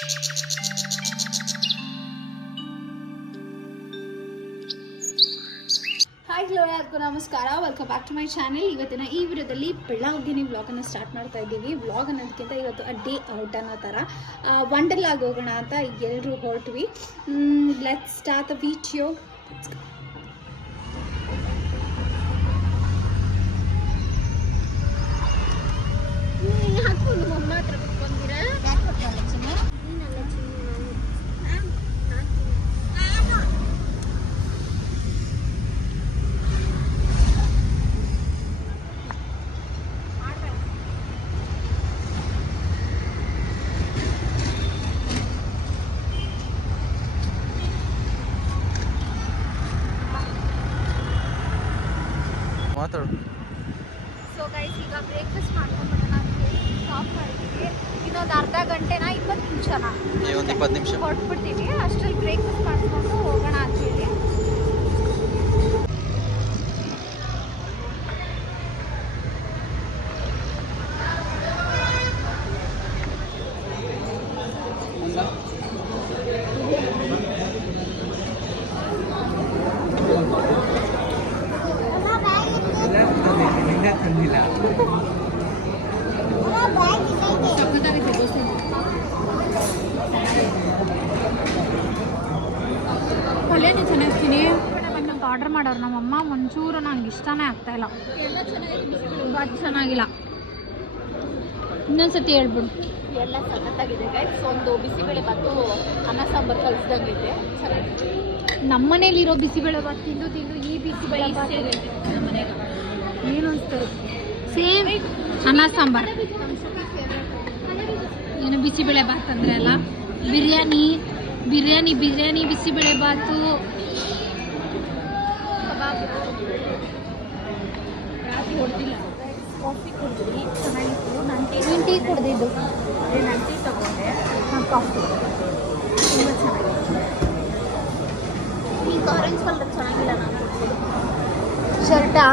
Hi hello ಯಾರಿಗೂ ನಮಸ್ಕಾರ, welcome back to my channel. ಇವತ್ತಿನ ಈ ವಿಡಿಯೋದಲ್ಲಿ ಬೆಳಗ್ಗೆನೇ ವ್ಲಾಗನ್ನು ಸ್ಟಾರ್ಟ್ ಮಾಡ್ತಾ ಇದ್ದೀವಿ. ವ್ಲಾಗ್ ಅನ್ನೋದಕ್ಕಿಂತ ಇವತ್ತು ಡೇ ಔಟ್ ಅನ್ನೋ ಥರ ವಂಡರ್ಲಾಗ್ ಹೋಗೋಣ ಅಂತ ಎಲ್ಲರೂ ಹೊರಟ್ವಿ. Let's start the video. ಹಾಕು ನಿಮ್ಮ ಅಮ್ಮ ಹತ್ರ ಬಂದಿರ ಮಾತಾಡು. ಸೊ ಗೈಸ್, ಈಗ ಬ್ರೇಕ್ಫಾಸ್ಟ್ ಮಾಡ್ಕೊಂಡ್ಬಿಡೋಣ ಅಂತ ಹೇಳಿ ಸ್ಟಾಪ್ ಮಾಡಿದ್ದೀವಿ. ಇನ್ನೊಂದು ಅರ್ಧ ಗಂಟೆನ 20 ನಿಮಿಷನ ಒಂದು 20 ನಿಮಿಷ ಹೊರಟ್ಬಿಡ್ತೀವಿ. ಅಷ್ಟರಲ್ಲಿ ಬ್ರೇಕ್ಫಾಸ್ಟ್ ಮಾಡಿಕೊಂಡು ಹೋಗೋಣ ಅಂತ ಹೇಳಿ. ಪಲ್ಯನೂ ಚೆನ್ನಾಗಿರ್ತೀನಿ. ಆರ್ಡರ್ ಮಾಡೋರು ನಮ್ಮಮ್ಮ ಒಂಚೂರು ನಂಗೆ ಇಷ್ಟನೇ ಆಗ್ತಾಯಿಲ್ಲ. ಅದು ಚೆನ್ನಾಗಿಲ್ಲ. ಇನ್ನೊಂದ್ಸತಿ ಹೇಳ್ಬಿಡು. ಎಲ್ಲ ಸಖತ್ತಾಗಿದೆ ಗೈಸ್. ಒಂದು ಬಿಸಿಬೇಳೆ ಬಾತು ಅನ್ನ ಸಾಂಬಾರು ಕಲಿಸ್ದಂಗಿದೆ. ನಮ್ಮನೇಲಿರೋ ಬಿಸಿಬೇಳೆ ಬಾತ್ ತಿಂದು ಈ ಬಿಸಿಬೇಳೆ ಬಾತ್ ಏನು ಅನಿಸ್ತದೆ? ಸೇಮ್ ಅನ್ನ ಸಾಂಬಾರು. ಏನು ಬಿಸಿಬೇಳೆ ಬಾತ್ ಅಂದರೆ ಅಲ್ಲ, ಬಿರಿಯಾನಿ ಬಿಸಿಬೇಳೆ ಬಾತು, ರಾತ್ರಿ ಹೊಡೆದಿಲ್ಲ. ಕಾಫಿ ಕುಡಿದ್ರಿ, ಚೆನ್ನಾಗಿತ್ತು. ನೀನು ಟೀ ಕುಡ್ದಿದ್ದು? ನಾನು ಟೀ ತಗೊಂಡೆ. ನಾನು ಕಾಫಿ. ತುಂಬ ಚೆನ್ನಾಗಿತ್ತು. ಈಗ ಆರೆಂಜ್ ಕಲರ್ ಚೆನ್ನಾಗಿಲ್ಲ. ನಾನು ಶರ್ಟಾ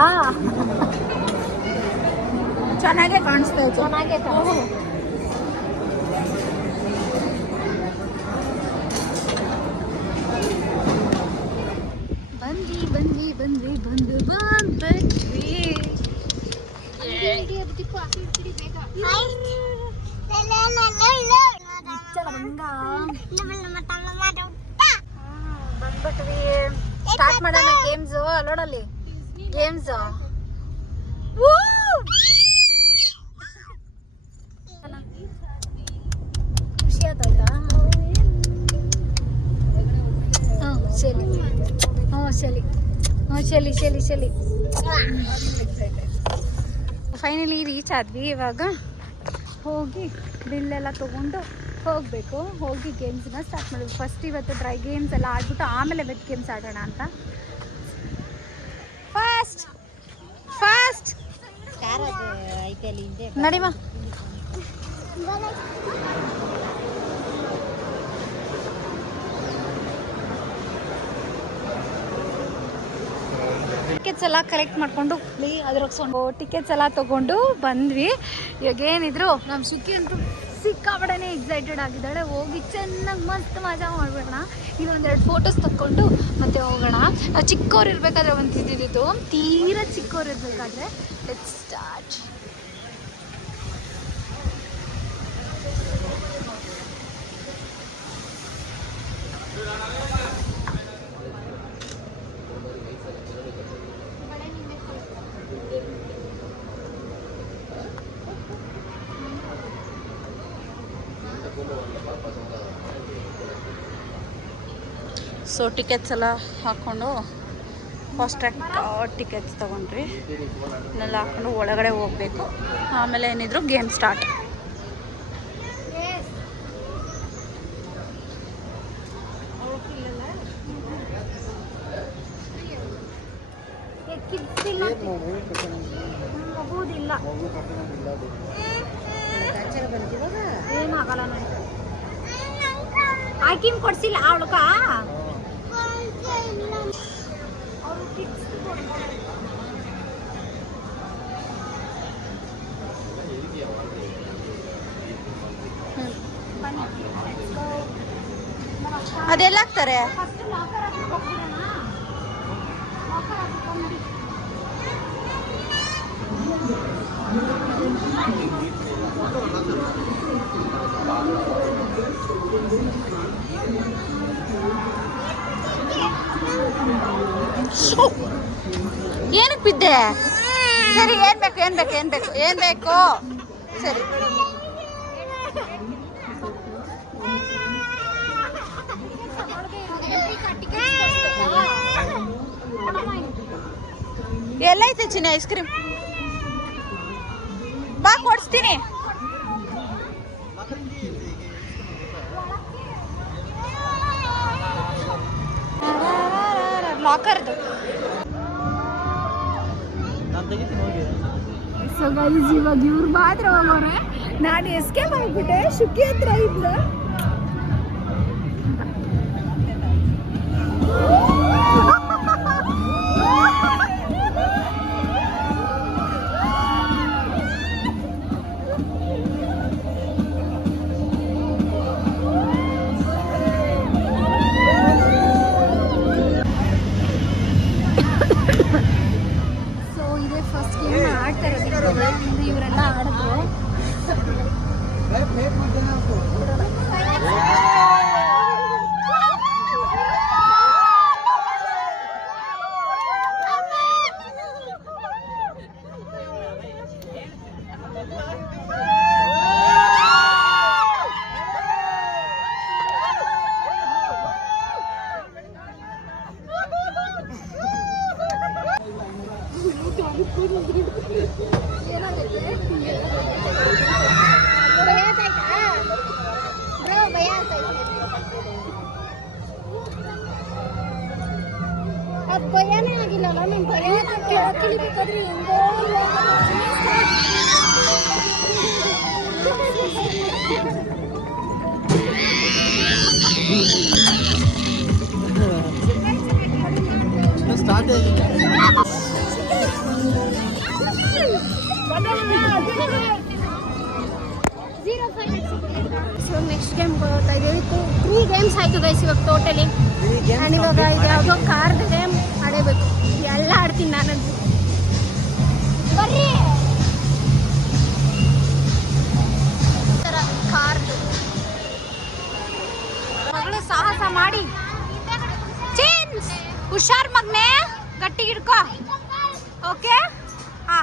ಚೆನ್ನಾಗೇ ಕಾಣಿಸ್ತಾ ಇತ್ತು. ಚೆನ್ನಾಗೇ ಬಂದ್ವಿ. ಬಂದ್ಬಿಟ್ವಿ. ಸ್ಟಾರ್ಟ್ ಮಾಡೋಣ ಗೇಮ್ಸು. ಅಲ್ಲೋಡಲ್ಲಿ ಗೇಮ್ಸ್. ಖುಷಿ ಆಯ್ತಾಯ್ತಾ? ಚಲಿ. ಫೈನಲಿ ರೀಚ್ ಆದ್ವಿ. ಇವಾಗ ಹೋಗಿ ಬಿಲ್ಲೆಲ್ಲ ತೊಗೊಂಡು ಹೋಗಬೇಕು. ಹೋಗಿ ಗೇಮ್ಸನ್ನ ಸ್ಟಾರ್ಟ್ ಮಾಡಬೇಕು. ಫಸ್ಟ್ ಇವತ್ತು ಡ್ರೈ ಗೇಮ್ಸ್ ಎಲ್ಲ ಆಡ್ಬಿಟ್ಟು ಆಮೇಲೆ ವೆಟ್ ಗೇಮ್ಸ್ ಆಡೋಣ ಅಂತ. ಫಾಸ್ಟ್ ನಡಿಮಾ. ಟಿಕೆಟ್ಸ್ ಎಲ್ಲ ಕಲೆಕ್ಟ್ ಮಾಡ್ಕೊಂಡು ಟಿಕೆಟ್ಸ್ ಎಲ್ಲ ತೊಗೊಂಡು ಬಂದ್ವಿ. ಇವಾಗ ಏನಿದ್ರು ನಮ್ಮ ಸುಖಿ ಅಂತೂ ಸಿಕ್ಕಾಪಟ್ಟೆನೇ ಎಕ್ಸೈಟೆಡ್ ಆಗಿದ್ದಾಳೆ. ಹೋಗಿ ಚೆನ್ನಾಗಿ ಮಸ್ತ್ ಮಜಾ ಮಾಡ್ಬಿಡೋಣ. ಇನ್ನೊಂದೆರಡು ಫೋಟೋಸ್ ತಕ್ಕೊಂಡು ಮತ್ತೆ ಹೋಗೋಣ. ಚಿಕ್ಕವ್ರು ಇರಬೇಕಾದ್ರೆ ಒಂದಿದ್ದು, ತೀರಾ ಚಿಕ್ಕವ್ರು ಇರಬೇಕಾದ್ರೆ. Let's start. ಸೊ ಟಿಕೆಟ್ಸ್ ಎಲ್ಲ ಹಾಕ್ಕೊಂಡು ಫಾಸ್ಟ್ ಟ್ರ್ಯಾಕ್ ಟಿಕೆಟ್ಸ್ ತೊಗೊಂಡ್ರಿ. ಇದನ್ನೆಲ್ಲ ಹಾಕ್ಕೊಂಡು ಒಳಗಡೆ ಹೋಗಬೇಕು. ಆಮೇಲೆ ಏನಿದ್ರು ಗೇಮ್ ಸ್ಟಾರ್ಟ್. ಏನಾಗಲ್ಲ. ಆಕಿನ್ ಕೊಡ್ಸಿಲ್ಲ ಅವಳಕ. ಅದೆಲ್ಲ ಹಾಕ್ತಾರೆ. ಏನಕ್ಕೆ ಬಿದ್ದೆ? ಸರಿ, ಏನ್ ಬೇಕು ಸರಿ. ಎಲ್ಲೈತೆ ಚಿನ್ನ ಐಸ್ ಕ್ರೀಮ್? ಬಾ ಕೊಡಿಸ್ತೀನಿ. ಲಾಕರ್ದು. ಸೊ ಗೈಸ್, ಇವಾಗ ಇವ್ರು ಮಾತ್ರ ಹೋಗೋರೆ. ನಾನು ಎಸ್ಕೇಪ್ ಆಗ್ಬಿಟ್ಟೆ. ಶುಕಿ ಹತ್ರ ಇದ್ದ. ಸೊ ಇದೇ ಫಸ್ಟ್ ಗೇಮ್ ಆಡ್ತಾ ಇರೋದು. ಇವರೆಲ್ಲ ಆಡಿದ್ರು. ಅದು ಭಯನೇ ಆಗಿಲ್ಲಲ್ಲ. ನಾನು ಭಯ ಕೇಳಬೇಕಾದ್ರೆ ಹೆಂಗೋ ಸ್ಟಾರ್ಟ್ ಆಗಿದೆ. ಸೊ ನೆಕ್ಸ್ಟ್ ಗೇಮ್ ಹೋಗ್ತಾ ಇದೀವಿ. 3 ಗೇಮ್ಸ್ ಆಯ್ತು ಗೈಸ್ ಇವಾಗ ಟೋಟಲಿ. ನಾನು ಇವಾಗ ಯಾವುದೋ ಕಾರ್ದು ಗೇಮ್ ಆಡಬೇಕು. ಎಲ್ಲ ಆಡ್ತೀನಿ ನಾನಂತೂ. ಬರ್ರಿ ಕಾರ್ದು ಮಗಳು ಸಾಹಸ ಮಾಡಿ. ಚೇಂಜ್ ಹುಷಾರ್ ಮಗ್ನೆ, ಗಟ್ಟಿಗೆ ಹಿಡ್ಕೋ. ಓಕೆ, ಹಾ.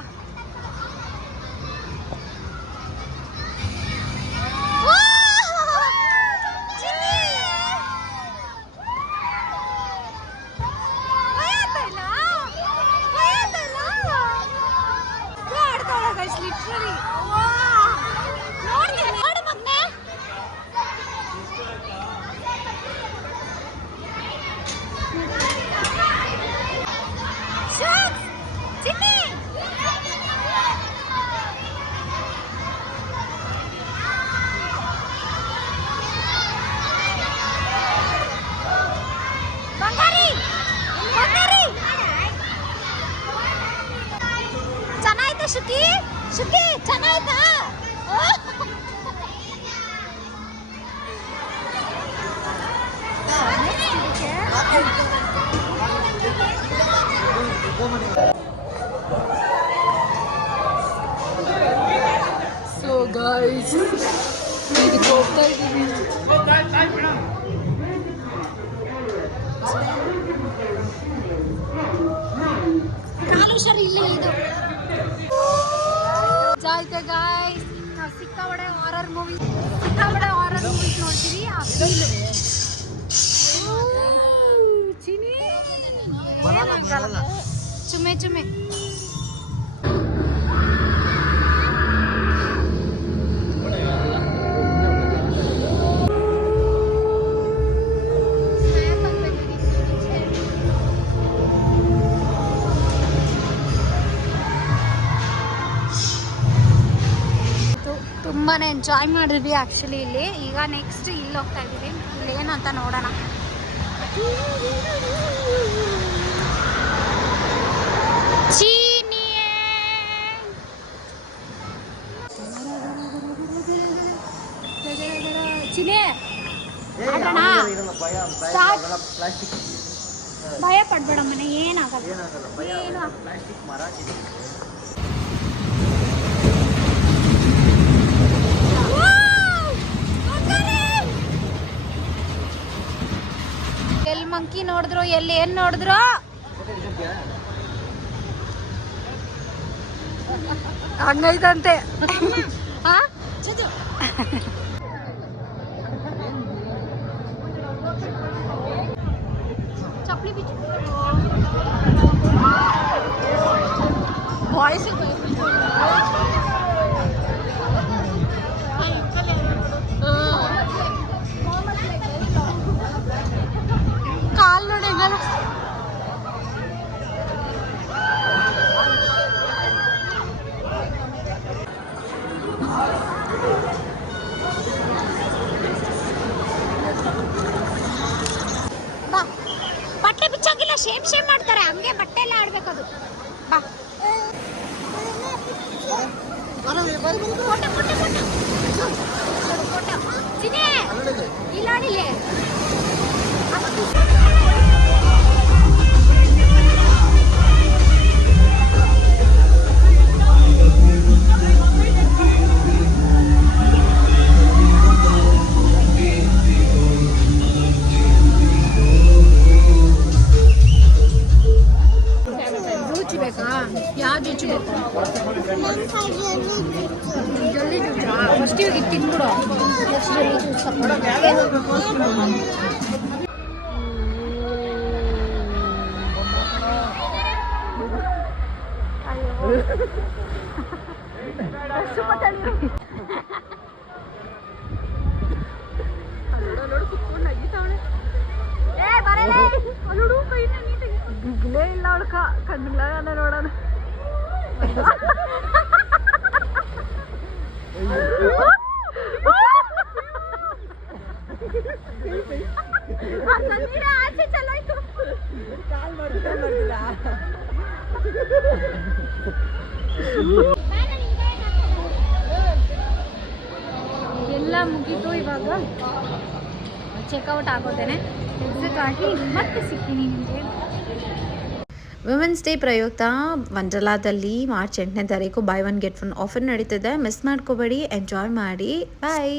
ಶುಕಿ ಚೆನ್ನಾಯ್ತಾ? ಸೊ ಗೈಸ್, ಇದಕ್ಕೆ ಹೋಗ್ತಾ ಇದ್ದೀವಿ. ಕಾಲು ಸರಿ ಇಲ್ಲ ಇದು ಜಾಯ್ತೆ ಗೈಸ್. ನಾವು ಸಿಕ್ಕಾಪಟ್ಟೆ ಹಾರರ್ ಮೂವೀಸ್ ನೋಡ್ತೀವಿ. ಆ ಫೀಲ್ ಚಿನಿ ಚುಮ್ಮೆ ತುಂಬಾ ಎಂಜಾಯ್ ಮಾಡಿದ್ವಿ ಆ್ಯಕ್ಚುಲಿ ಇಲ್ಲಿ. ಈಗ ನೆಕ್ಸ್ಟ್ ಇಲ್ಲಿ ಹೋಗ್ತಾ ಇದ್ದೀವಿ. ಇಲ್ಲಿ ಏನಂತ ನೋಡೋಣ. ಚೀನಿಯೇ ಚಿನಿ ಆಡೋಣ. ಸ್ಟಾರ್ಟ್. ಭಯ ಪಡ್ಬೇಡ ಮನೆ, ಏನಾಗಲ್ಲ ಏನು. ಎಲ್ಲಿ ಮಂಕಿ ನೋಡಿದ್ರು, ಎಲ್ಲಿ ಏನ್ ನೋಡಿದ್ರು. ಹಂಗೈತಂತೆ. ಚಪ್ಪಲಿ ಬಿಚ್ಚು ವಾಯ್ಸ್ ಕಾಲ್ ನೋಡಿ ಹೆಂಗಲ್ಲ. ಬಾ, ಬಟ್ಟೆ ಬಿಚ್ಚಾಗಿಲ್ಲ, ಶೇಮ್ ಮಾಡ್ತಾರೆ, ಹಂಗೆ ಬಟ್ಟೆ ಎಲ್ಲ ಆಡ್ಬೇಕದು. ಬಾ ಇಲ್ಲ ಆಡಿಲೆ. ಜೂಚಿ ಬೇಕಾ? ಯಾವ ಜೂಚಿ ಬೇಕು? ಜಲ್ದಿ ಜೂಚಾ? ಫಸ್ಟ್ ಇವಾಗ ತಿನ್ಬಿಡು. ಜಲ್ದಿ ಜೂಸ್ ಬಿಗ್ಲೇ ಇಲ್ಲ ಅವಳಕ ಕಣ್ಣಿಲ್ಲ ನೋಡೋಣ. ಆಚೆ ಚಲಾಯ್ತು. ಎಲ್ಲ ಮುಗೀತು. ಇವಾಗ ಚೆಕ್ಔಟ್ ಆಗೋದೇನೆ. ಎಕ್ಸಿಟ್ ಆಗಿ ಮತ್ತೆ ಸಿಗ್ತೀನಿ ನಿಮಗೆ. ವುಮೆನ್ಸ್ ಡೇ ಪ್ರಯುಕ್ತ ವಂಡರ್ಲಾದಲ್ಲಿ ಮಾರ್ಚ್ 8ನೇ ತಾರೀಕು ಬೈ 1 get 1 ಆಫರ್ ನಡೀತಿದೆ. ಮಿಸ್ ಮಾಡ್ಕೋಬೇಡಿ, ಎಂಜಾಯ್ ಮಾಡಿ. ಬಾಯ್.